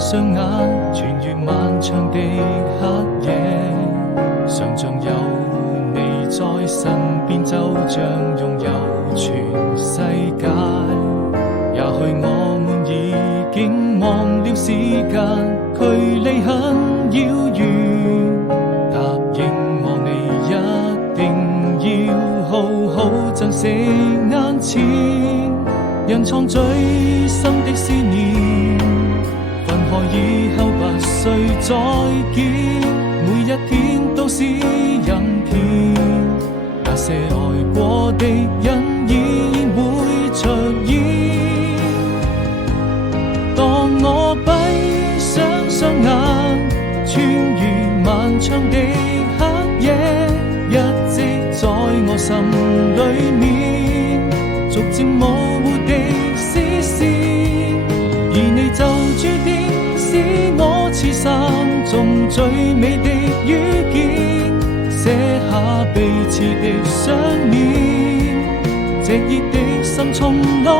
雙眼，穿越漫長的黑夜，想像有你在身邊，就像擁有全世界。也許我們已經忘了時間，距離很遙遠。答應我你一定要好好珍惜眼前，人藏最深的思念，分開以後不需再見，每一天都是人片，那些愛過的人依然會出現。當我閉上雙眼，穿越漫長的黑夜，一直在我心裏面逐漸模糊的視線，而你就注定是我此生中最美的遇見，寫下彼此的相念，這熱的心從來